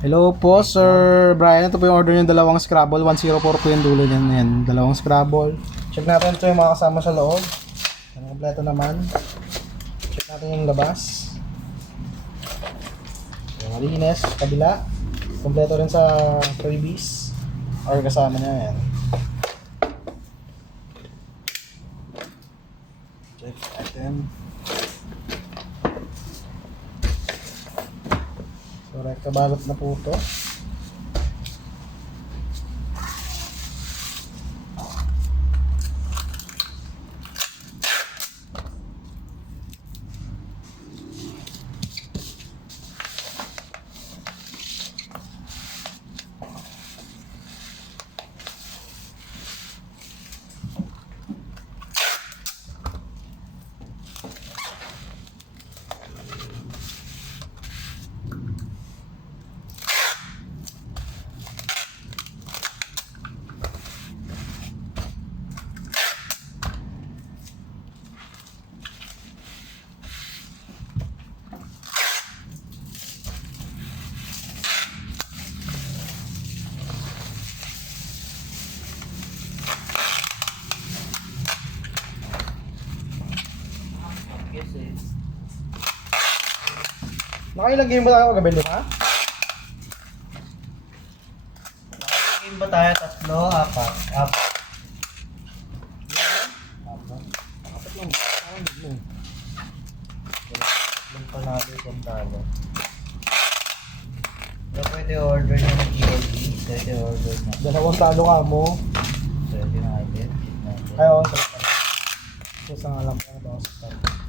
Hello po, Sir Brian. Ito po yung order ng dalawang Scrabble. 104 po yung dulo niyan. Yan, dalawang Scrabble. Check natin ito yung mga kasama sa loob. Ano, kompleto naman. Check natin yung labas. Yung malinis, kabila. Kompleto rin sa freebies. Or kasama niya, yan. Check item. So, kabalot na po ito. Nakailang game ba tayo kagabi, di ba? Game ba tayo? Tatlo, apat. Apat. Apat lang. Parang biglang. Tatlong panalo kung talo. Pero pwede order na ng EOD. Pwede order na. Dalawang talo ka mo. Pwede natin. Check natin. Ayaw, sarap. Isa nga lang. Ano ba?